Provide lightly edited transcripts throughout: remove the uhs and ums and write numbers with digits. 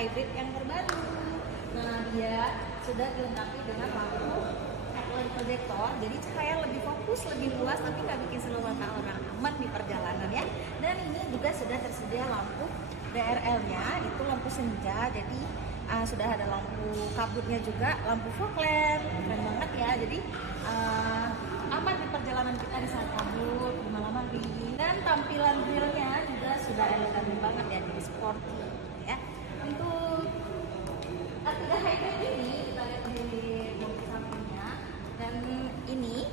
hybrid yang terbaru. Nah, dia sudah dilengkapi dengan lampu proyektor, jadi cahaya lebih fokus, lebih luas, tapi nggak bikin seluruh mata orang, aman di perjalanan ya. Dan ini juga sudah tersedia lampu DRL-nya, itu lampu senja, jadi sudah ada lampu kabutnya juga, lampu fog lamp, keren banget ya. Jadi aman di perjalanan kita di saat kabut, di malam hari. Dan tampilan grillnya juga sudah elegan banget ya, jadi sporty ya. Untuk Artiga hybrid ini kita lihat di sampingnya, dan ini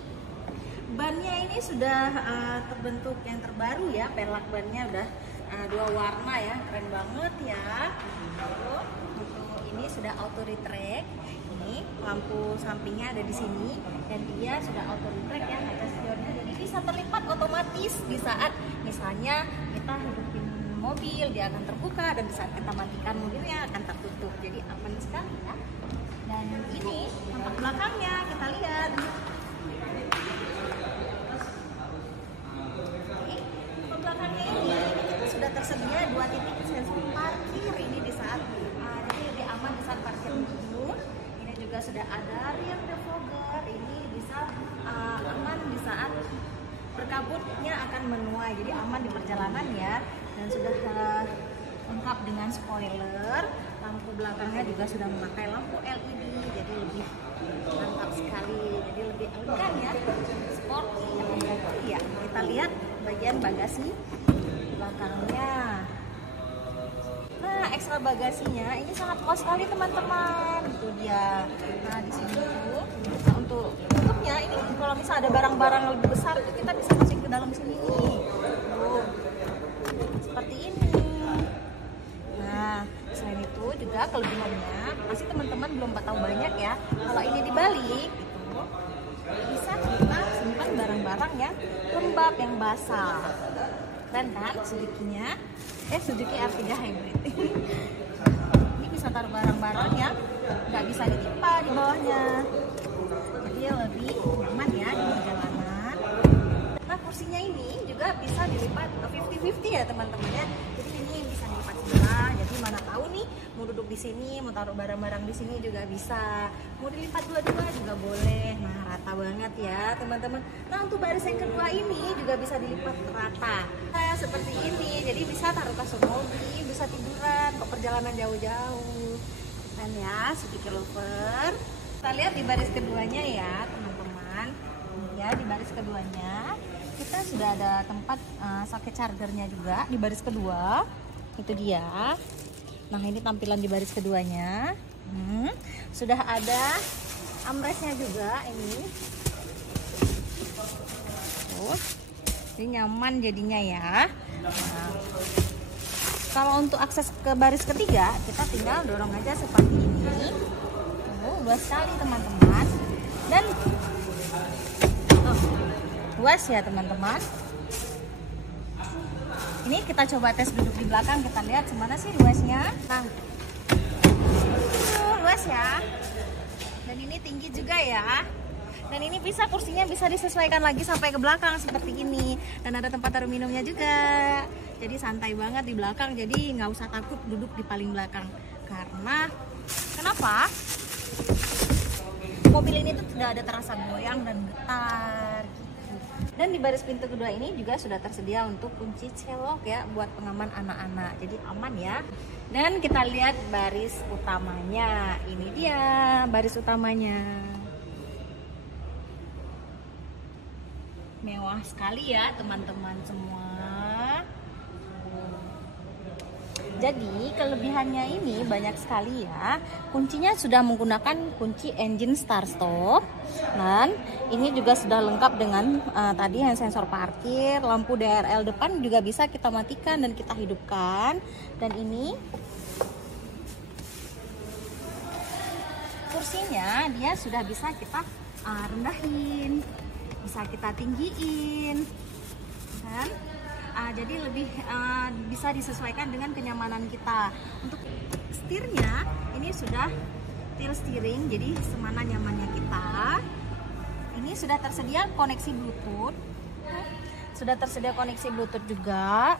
bannya ini sudah terbentuk yang terbaru ya, pelak bannya udah 2 warna ya, keren banget ya. Lalu untuk ini sudah auto retract, ini lampu sampingnya ada di sini, dan dia sudah auto retract ya, kaca spionnya, jadi bisa terlipat otomatis di saat misalnya kita hidupin mobil, dia akan terbuka, dan di saat kita matikan mobilnya akan tertutup, jadi aman sekali ya. Dan ini tampak belakangnya, kita lihat. Tampak belakangnya ini sudah tersedia 2 titik sensor parkir ini di saat jadi lebih aman di saat parkir dulu. Ini juga sudah ada rear defogger, ini bisa aman di saat berkabutnya akan menuai, jadi aman di perjalanan ya. Dan sudah lengkap dengan spoiler, lampu belakangnya juga sudah memakai lampu LED, jadi lebih mantap sekali, jadi lebih elegan ya, sporty ya. Kita lihat bagian bagasi belakangnya. Nah, ekstra bagasinya ini sangat luas sekali teman-teman, itu dia. Nah, di sini tuh untuk tutupnya ini kalau misalnya ada barang-barang lebih besar itu kita bisa masukin ke dalam sini nih. Tuh, seperti ini. Nah, selain itu juga kelebihannya pasti teman-teman belum tahu banyak ya. Kalau ini dibalik gitu, bisa kita simpan barang-barang yang lembab, yang basah. Keren kan Suzuki-nya? Suzuki Artiga Hybrid. Ini bisa taruh barang-barang yang nggak bisa ditimpa di bawahnya, jadi lebih nyaman ya di perjalanan. Nah, kursinya ini juga bisa dilipat 50-50 ya teman-teman ya. Jadi ini bisa dilipat sebelah, jadi mana tahu nih mau duduk di sini, mau taruh barang-barang di sini juga bisa. Mau dilipat dua-dua juga boleh. Nah, rata banget ya teman-teman. Nah, untuk baris yang kedua ini juga bisa dilipat rata. Nah, seperti ini, jadi bisa taruh tas mobil, bisa tiduran ke perjalanan jauh-jauh. Dan ya, Suzuki Lover. Kita lihat di baris keduanya ya teman-teman. Ya, di baris keduanya kita sudah ada tempat soket chargernya juga di baris kedua. Itu dia. Nah, ini tampilan di baris keduanya. Sudah ada armrestnya juga ini. Ini nyaman jadinya ya. Nah, kalau untuk akses ke baris ketiga, kita tinggal dorong aja seperti ini. Luas sekali teman-teman. Dan luas ya teman-teman. Ini kita coba tes duduk di belakang, kita lihat semana sih luasnya. Nah, luas ya. Dan ini tinggi juga ya. Dan ini bisa kursinya bisa disesuaikan lagi sampai ke belakang seperti ini. Dan ada tempat taruh minumnya juga. Jadi santai banget di belakang. Jadi nggak usah takut duduk di paling belakang. Karena kenapa? Mobil ini tuh tidak ada terasa goyang dan getar. Dan di baris pintu kedua ini juga sudah tersedia untuk kunci celok ya, buat pengaman anak-anak, jadi aman ya. Dan kita lihat baris utamanya, ini dia baris utamanya. Mewah sekali ya teman-teman semua. Jadi kelebihannya ini banyak sekali ya. Kuncinya sudah menggunakan kunci engine start stop. Dan ini juga sudah lengkap dengan tadi hand sensor parkir, lampu DRL depan juga bisa kita matikan dan kita hidupkan. Dan ini kursinya dia sudah bisa kita rendahin, bisa kita tinggiin, kan? Jadi lebih bisa disesuaikan dengan kenyamanan kita. Untuk setirnya ini sudah tilt steering, jadi semana nyamannya kita. Ini sudah tersedia koneksi Bluetooth, sudah tersedia koneksi Bluetooth juga.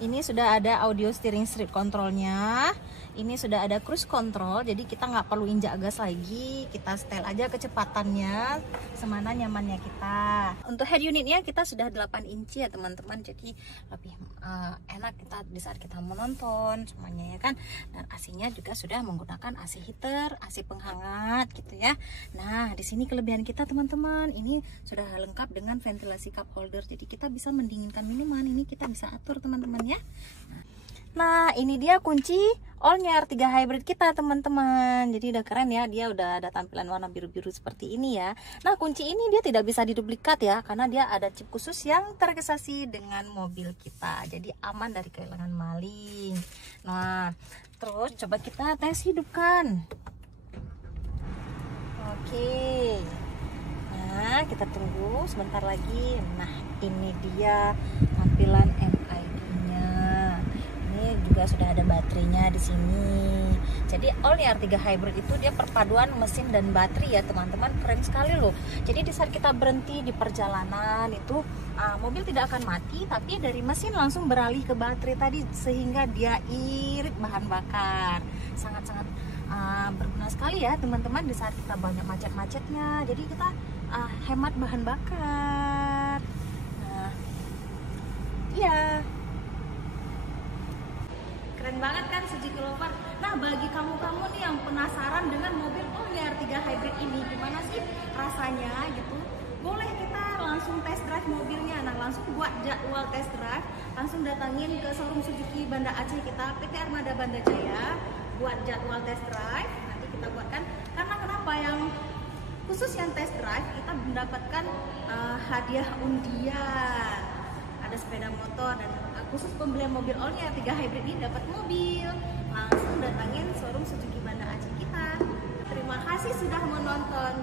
Ini sudah ada audio steering strip controlnya. Ini sudah ada cruise control, jadi kita nggak perlu injak gas lagi, kita setel aja kecepatannya semana nyamannya kita. Untuk head unitnya kita sudah 8 inci ya teman-teman, jadi lebih enak kita di saat kita menonton semuanya ya kan. Dan AC-nya juga sudah menggunakan AC heater, AC penghangat gitu ya. Nah di sini kelebihan kita teman-teman, ini sudah lengkap dengan ventilasi cup holder, jadi kita bisa mendinginkan minuman. Ini kita bisa atur teman-teman ya. Nah ini dia kunci Allnya R3 Hybrid kita teman-teman. Jadi udah keren ya, dia udah ada tampilan warna biru-biru seperti ini ya. Nah kunci ini dia tidak bisa diduplikat ya, karena dia ada chip khusus yang terregistrasi dengan mobil kita, jadi aman dari kehilangan maling. Nah terus coba kita tes hidupkan. Oke, nah kita tunggu sebentar lagi. Nah ini dia tampilan MID-nya. Ini juga sudah ada baterainya di sini. Jadi Allnya R3 Hybrid itu dia perpaduan mesin dan baterai ya teman-teman, keren sekali loh. Jadi di saat kita berhenti di perjalanan itu mobil tidak akan mati, tapi dari mesin langsung beralih ke baterai tadi, sehingga dia irit bahan bakar. Sangat-sangat berguna sekali ya teman-teman di saat kita banyak macet-macetnya. Jadi kita hemat bahan bakar. Nah, iya. Keren banget kan Suzuki Lover. Nah bagi kamu-kamu nih yang penasaran dengan mobil Allnya R3 Hybrid ini, gimana sih rasanya gitu, boleh kita langsung test drive mobilnya. Nah langsung buat jadwal test drive, langsung datangin ke showroom Suzuki Banda Aceh kita, PT Armada Banda Jaya, buat jadwal test drive. Nanti kita buatkan, karena kenapa yang khusus yang test drive kita mendapatkan hadiah undian, ada sepeda motor, dan khusus pembelian mobil Allnya R3 Hybrid ini dapat mobil. Langsung datangin showroom Suzuki Banda Aceh kita. Terima kasih sudah menonton.